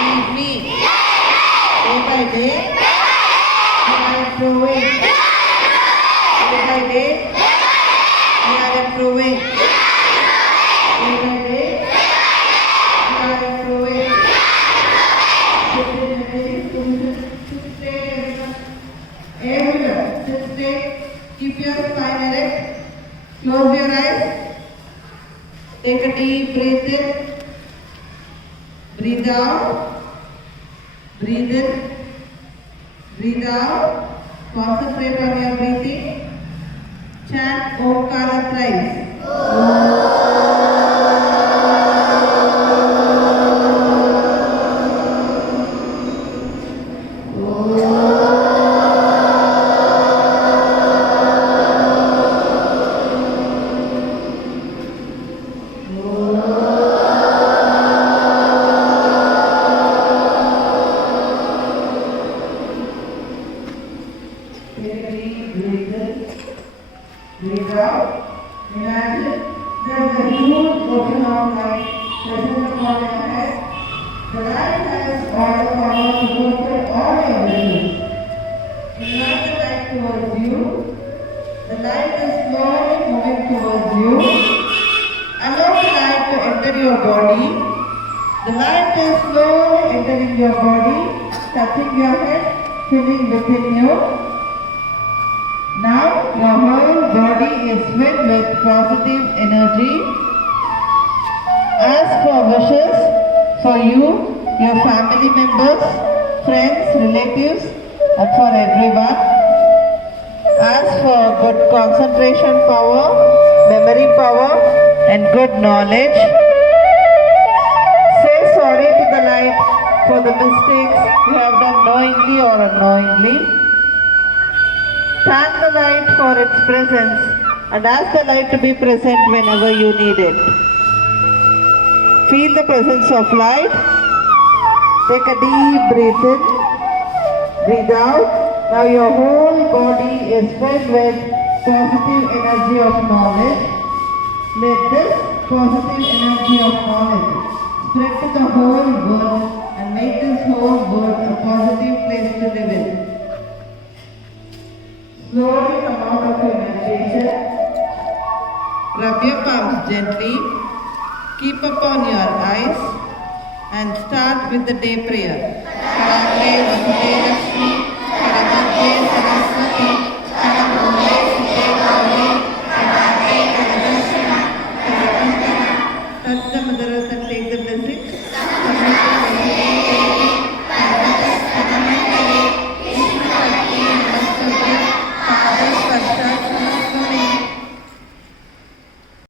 Leave me. Day by day, we are improving. Day by day, we are improving. Day by day, we are improving. Everyone, sit straight. Keep your spine erect. Close your eyes. Take a deep breath in. Breathe out. Breathe in. Breathe out. Concentrate on your breathing. Chant Omkara thrice. Take a deep breath in, breathe out. Imagine there's a huge ocean of light present upon your head. The light has all the power to fulfill all your wishes. Invite the light towards you. The light is slowly moving towards you. Allow the light to enter your body. The light is slowly entering your body, touching your head, filling within you. Now your whole body is filled with positive energy. Ask for wishes for you, your family members, friends, relatives, and for everyone. Ask for good concentration power, memory power, and good knowledge. Say sorry to the light for the mistakes you have done knowingly or unknowingly. Thank the light for its presence and ask the light to be present whenever you need it. Feel the presence of light. Take a deep breath in. Breathe out. Now your whole body is filled with positive energy of knowledge. Let this positive energy of knowledge spread to the whole world and make this whole world a positive place to live in. Slowly come out of your meditation. Rub your palms gently. Keep upon your eyes and start with the day prayer. Karame Vasudeva Lakshmi